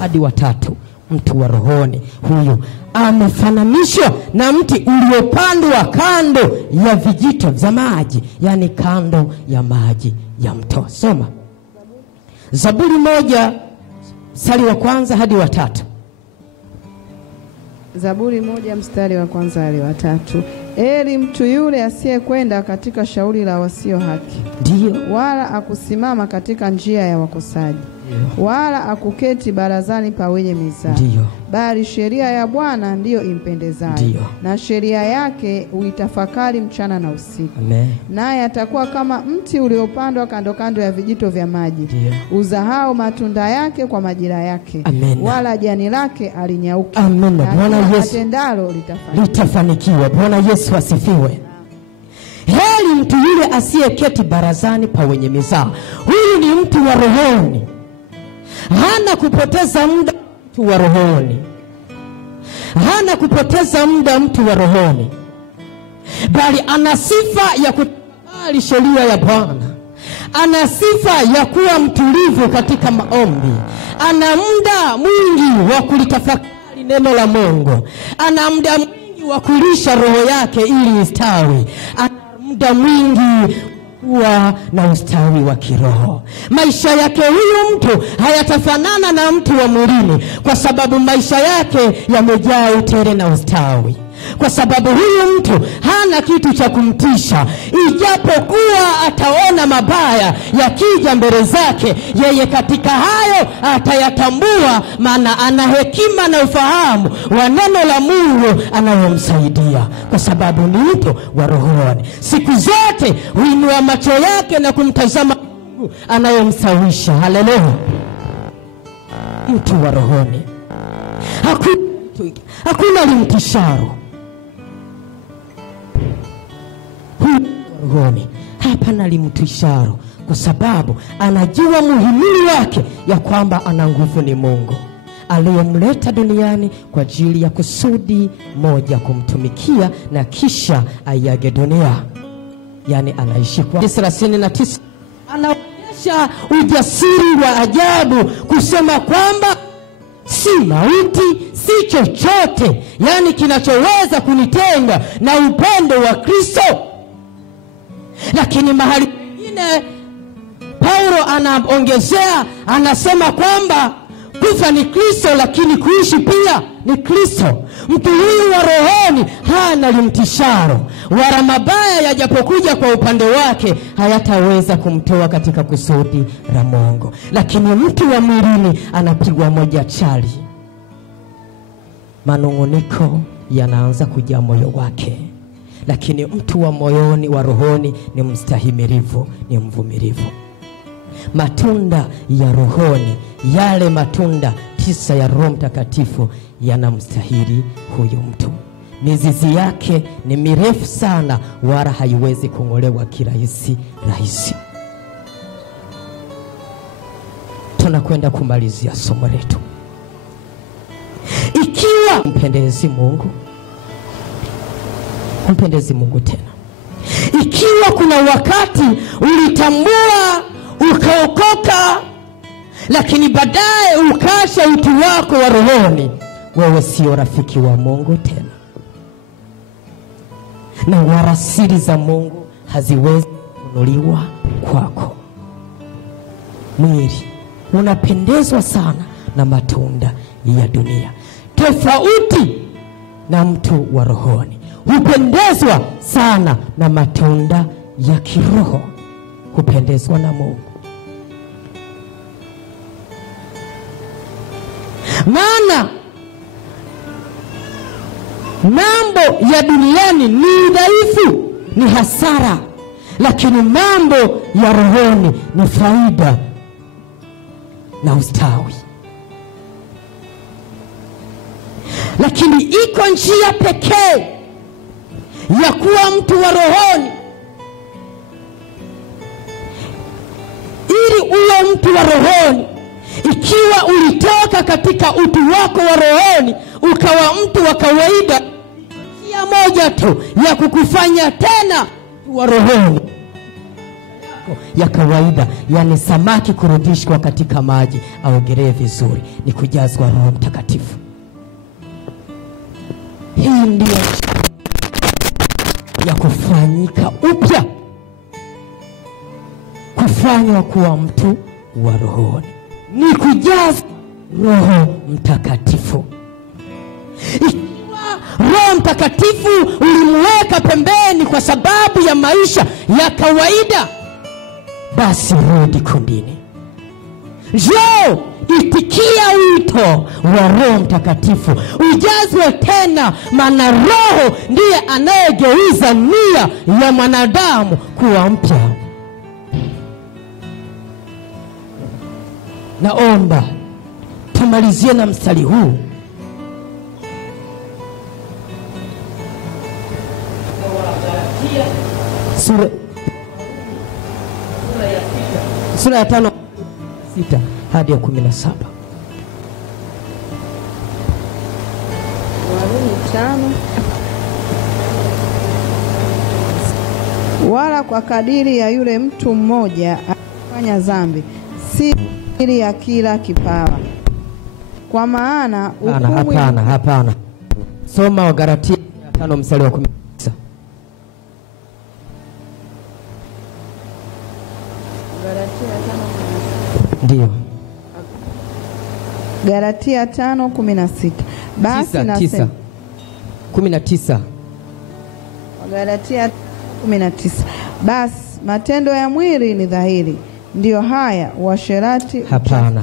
hadi wa 3. Mtu wa rohoni huyu amefananishwa na mti uliopandwa kando ya vijito vya maji, yani kando ya maji ya mto. Soma Zaburi 1 mstari wa 1 hadi wa 3. Zaburi 1 mstari wa 1 hadi wa 3. Heri mtu yule asiyekwenda katika shauri la wasio haki, Ndio. wala akusimama katika njia ya wakosaji, wala akuketi barazani pa wenye mizaa. Ndio. Bali sheria ya Bwana ndiyo impendezayo, Ndio. na sheria yake uitafakari mchana na usiku. Amen. Naye atakuwa kama mti uliopandwa kando kando ya vijito vya maji, Ndio. uzahao matunda yake kwa majira yake. Amen. Wala jani lake alinyauki. Amen. Bwana Yesu atendalo litafanikiwa. Bwana Yesu asifiwe. Heri mtu yule asiyeketi barazani pa wenye mizaa. Huyu ni mtu wa rohoni. Hana kupoteza muda mtu wa rohoni. Hana kupoteza muda mtu wa rohoni. Bali ana sifa ya kutafakari sheria ya Bwana. Ana sifa ya kuwa mtulivu katika maombi. Ana muda mwingi wa kulitafakari neno la Mungu. Ana muda mwingi wa kulisha roho yake ili istawi. Ana muda mwingi kuwa na ustawi wa kiroho. Maisha yake huyu mtu hayatafanana na mtu wa mwilini, kwa sababu maisha yake yamejaa utere na ustawi. Kwa sababu huyu mtu hana kitu cha kumtisha, ijapokuwa ataona mabaya yakija mbele zake, yeye katika hayo atayatambua, maana ana hekima na ufahamu wa neno la Mungu anayomsaidia, kwa sababu ni mtu wa rohoni. Siku zote huinua macho yake na kumtazama Mungu anayomsawisha. Haleluya. Mtu wa rohoni. Hakuna limtisharo. Rohoni hapana limtisharo, kwa sababu anajua muhimili wake ya kwamba ana nguvu ni Mungu aliyemleta duniani kwa ajili ya kusudi moja, kumtumikia na kisha aiage dunia. Yani anaishi kwa 39. Anaonyesha ujasiri wa ajabu kusema kwamba si mauti, si chochote yani kinachoweza kunitenga na upendo wa Kristo. Lakini mahali pengine Paulo anaongezea, anasema kwamba kufa ni Kristo, lakini kuishi pia ni Kristo. Mtu huyu wa rohoni hana limtisharo, wala mabaya yajapokuja kwa upande wake hayataweza kumtoa katika kusudi la Mungu. Lakini mtu wa mwilini anapigwa moja chali, manunguniko yanaanza kujaa moyo wake. Lakini mtu wa moyoni wa rohoni ni mstahimilivu, ni mvumilivu. Matunda ya rohoni, yale matunda 9 ya Roho Mtakatifu, yanamstahili huyu mtu. Mizizi yake ni mirefu sana, wala haiwezi kung'olewa kirahisi rahisi. Tunakwenda kumalizia somo letu. Ikiwa mpendezi Mungu tena. Ikiwa kuna wakati ulitambua ukaokoka, lakini baadaye ukasha utu wako wa rohoni, wewe sio rafiki wa Mungu tena, na wala siri za Mungu haziwezi kununuliwa kwako. Mwili unapendezwa sana na matunda ya dunia, tofauti na mtu wa rohoni hupendezwa sana na matunda ya kiroho, hupendezwa na Mungu. Maana mambo ya duniani ni dhaifu, ni hasara, lakini mambo ya rohoni ni faida na ustawi. Lakini iko njia pekee ya kuwa mtu wa rohoni. Ili uwe mtu wa rohoni, ikiwa ulitoka katika utu wako wa rohoni ukawa mtu wa kawaida, njia moja tu ya kukufanya tena mtu wa rohoni ya kawaida, yani samaki kurudishwa katika maji aogelee vizuri, ni kujazwa Roho Mtakatifu. Hii ndio ya kufanyika upya, kufanywa kuwa mtu wa rohoni, ni kujazwa Roho Mtakatifu. Ikiwa Roho Mtakatifu ulimweka pembeni kwa sababu ya maisha ya kawaida, basi rudi kundini. Njoo, itikia wito wa Roho Mtakatifu, ujazwe tena, maana Roho ndiye anayegeuza nia ya mwanadamu kuwa mpya. Naomba tumalizie na mstari huu. Sura ya 5 6 hadi 17. Warumi 5. Wala kwa kadiri ya yule mtu mmoja afanya dhambi, si ili ya kila kipawa. Kwa maana hukumu hapana. Soma Wagalatia 5 mstari wa 19. Ndio. Galatia 5:16. Basi nasema 19. Galatia 5:19. Basi matendo ya mwili ni dhahiri, ndio haya: uasherati. Hapana.